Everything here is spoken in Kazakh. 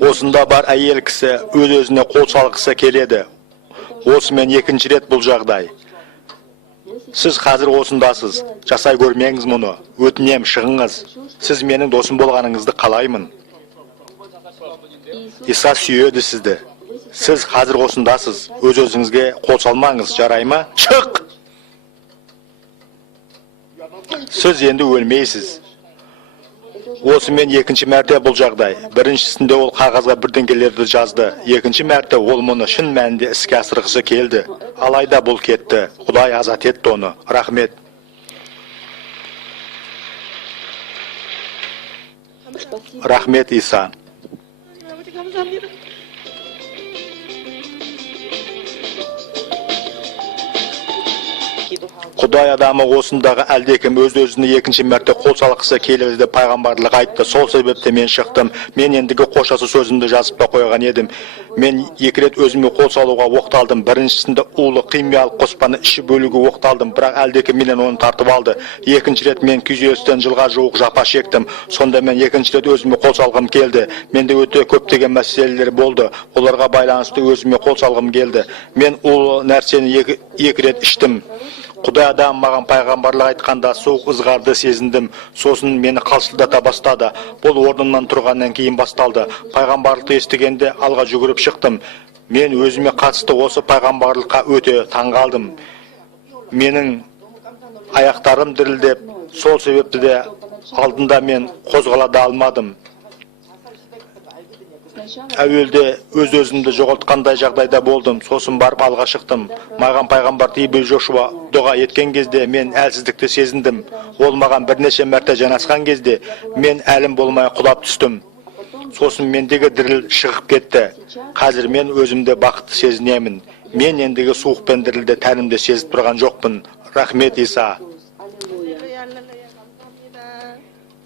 Осында бар әйел кісі өз-өзіне қол салғысы келеді. Осымен екінші рет бұл жағдай. Сіз қазір осындасыз. Жасай көрмеңіз мұны. Өтінем, шығыңыз. Сіз менің досым болғаныңызды қалаймын. Иса сүйеді сізді. Сіз қазір осындасыз. Өз-өзіңізге қол салмаңыз, жарай ма? Шық! Сіз енді өлмейсіз. Осымен екінші мәрте бұл жағдай. Біріншісінде ол қағазға бірдеңелерді жазды. Екінші мәрте ол мұны шын мәнінде іске асырғысы келді. Алайда бұл кетті. Құдай азат етті оны. Рахмет. Рахмет, Иса. Құдай адамы осындағы әлдекім өз-өзіне екінші мәрте қол салғысы келеді деп пайғамбарлық айтты. Сол себепті мен шықтым. Мен ендігі қошасы сөзімді жазып та қойған едім. Мен екі рет өзіме қол салуға оқталдым. Біріншісінде улы химиялық қоспаны іші бөлуге оқталдым, бірақ әлдекім менен оны тартып алды. Екінші рет мен күйзелістен жылға жуық жапа шектім. Сонда мен екінші рет өзіме қол салғым келді. Менде өте көптеген мәселелер болды. Оларға байланысты өзіме қол салғым келді. Мен улы нәрсені екі рет іштім. Құдай адам маған пайғамбарлық айтқанда суық ызғарды сезіндім. Сосын мені қалшылдата бастады. Бұл орнымнан тұрғаннан кейін басталды. Пайғамбарлықты естігенде алға жүгіріп шықтым. Мен өзіме қатысты осы пайғамбарлыққа өте таңғалдым. Менің аяқтарым дірілдеп, сол себепті де алдында мен қозғала да алмадым. Әуелде өз-өзімді жоғалтқандай жағдайда болдым. Сосын барып алға шықтым. Маған пайғамбар Тибел Жошуа дұға еткен кезде мен әлсіздікті сезіндім. Ол маған бірнеше мәрте жанасқан кезде мен әлім болмай құлап түстім. Сосын мендегі діріл шығып кетті. Қазір мен өзімде бақытты сезінемін. Мен ендігі суық пен дірілді тәнімде сезіп тұрған жоқпын. Рахмет, Иса.